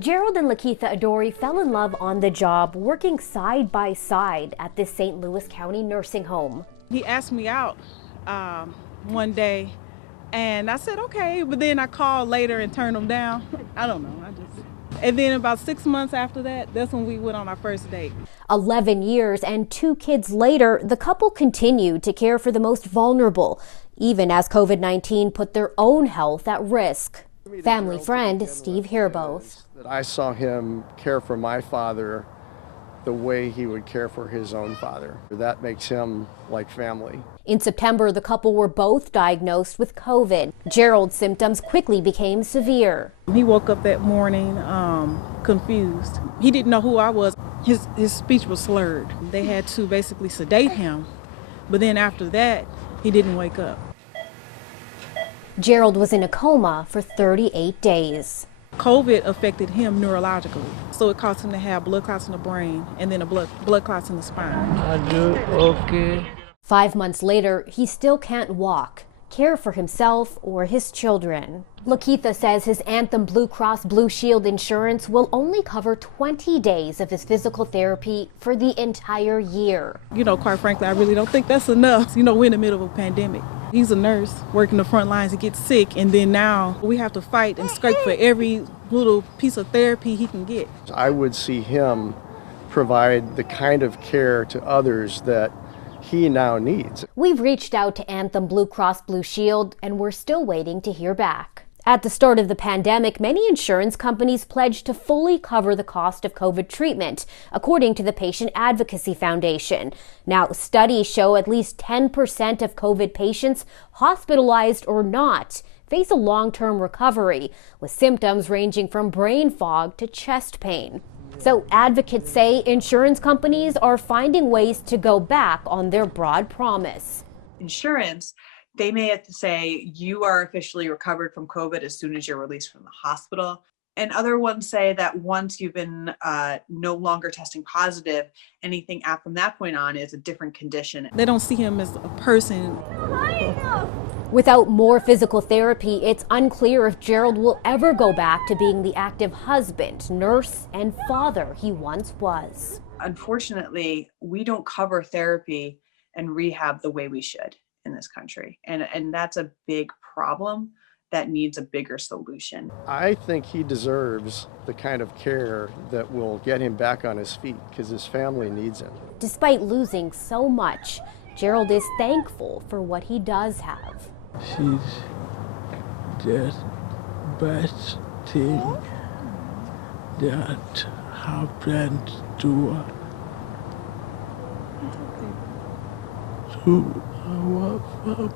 Gerald and Lakeitha Adory fell in love on the job, working side by side at this St. Louis County nursing home. He asked me out one day, and I said, okay, but then I called later and turned him down. I don't know, and then about 6 months after that, that's when we went on our first date. 11 years and 2 kids later, the couple continued to care for the most vulnerable, even as COVID-19 put their own health at risk. Family friend Steve Herboth. I saw him care for my father the way he would care for his own father. That makes him like family. In September, the couple were both diagnosed with COVID. Gerald's symptoms quickly became severe. He woke up that morning confused. He didn't know who I was. His speech was slurred. They had to basically sedate him, but then after that, he didn't wake up. Gerald was in a coma for 38 days. COVID affected him neurologically, so it caused him to have blood clots in the brain and then blood clots in the spine. I do okay. 5 months later, he still can't walk, care for himself or his children. Lakeitha says his Anthem Blue Cross Blue Shield insurance will only cover 20 days of his physical therapy for the entire year. Quite frankly, I really don't think that's enough. We're in the middle of a pandemic. He's a nurse working the front lines. He gets sick, and then now we have to fight and scrape for every little piece of therapy he can get. I would see him provide the kind of care to others that he now needs. We've reached out to Anthem Blue Cross Blue Shield, and we're still waiting to hear back. At the start of the pandemic, many insurance companies pledged to fully cover the cost of COVID treatment, according to the Patient Advocacy Foundation. Now, studies show at least 10% of COVID patients, hospitalized or not, face a long-term recovery, with symptoms ranging from brain fog to chest pain. So advocates say insurance companies are finding ways to go back on their broad promise. Insurance, they may have to say you are officially recovered from COVID as soon as you're released from the hospital. And other ones say that once you've been no longer testing positive, anything from that point on is a different condition. They don't see him as a person. Without more physical therapy, it's unclear if Gerald will ever go back to being the active husband, nurse, and father he once was. Unfortunately, we don't cover therapy and rehab the way we should in this country. And that's a big problem that needs a bigger solution. I think he deserves the kind of care that will get him back on his feet because his family needs him. Despite losing so much, Gerald is thankful for what he does have. She's the best thing that happened to our family.